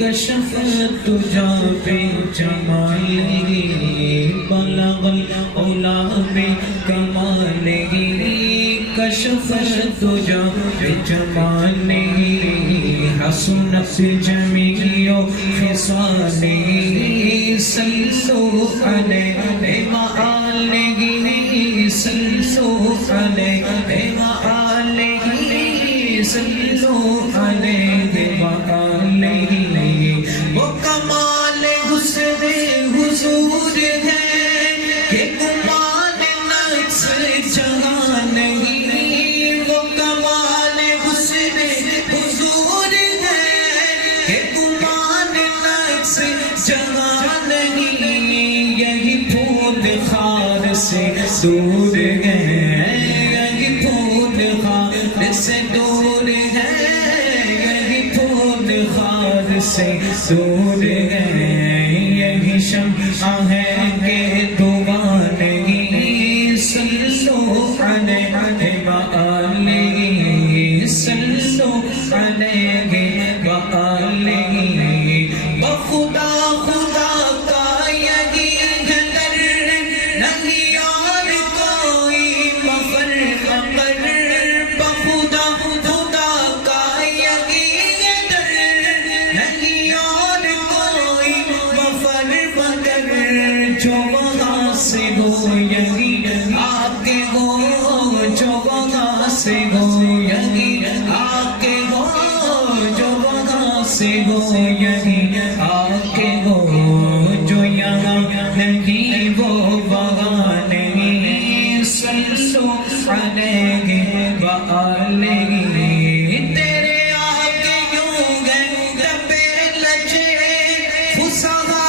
کشف الدجا بجمالہ بلغ العلا بکمالہ کشف الدجا بجمالہ حسنت جمیع خصالہ صلوا علیہ وآلہ صلوا علیہ وآلہ صلوا علیہ وآلہ وہ کمال حسن حضور ہے کہ کمال نقص جہاں نہیں وہ کمال حسن حضور ہے کہ کمال نقص جہاں نہیں یہی پھول خار سے دور ہے یہی پھول خار سے دور ہے یہی پھول خار سے دور ہے یہی شمع ہے کہ دعا نہیں صلوا علیہ وآلہ صلوا علیہ وآلہ بخدا خدا کا یہی ہے در نہیں اور کوئی مفر مقر بخدا خدا کا یہی ہے در نہیں اور کوئی مفر مقر جو وہاں سے ہو یہی آگے ہو جو وہاں سے ہو یہی آگے ہو جو وہاں سے ہو یہی آگے ہو جو یہاں نہیں وہ وہاں نہیں صلوا علیہ وآلہ تیرے آگے یوں گئے دبے لجے فصحاء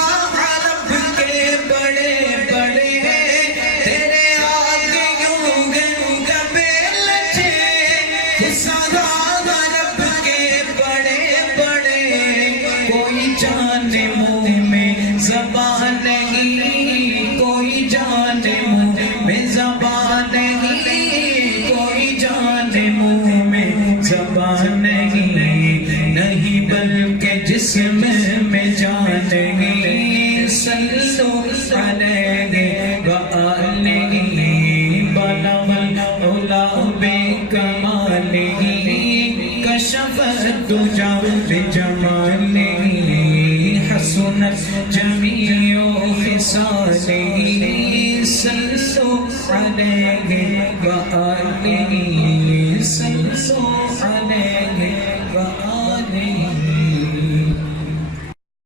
عرب کے بڑے بڑے تیرے آگے یوں گئے دبے لجے فصحاء عرب کے بڑے بڑے کوئی جان منہ میں زبان نہیں کوئی جان منہ میں زبان نہیں کوئی جان منہ میں زبان نہیں بلکہ جسم میں جان نہیں صلوا علیہ وآلہ بلغ العلا بکمالہ کشف الدجا بجمالہ حسنت جمیع خصالہ صلوا علیہ وآلہ صلوا علیہ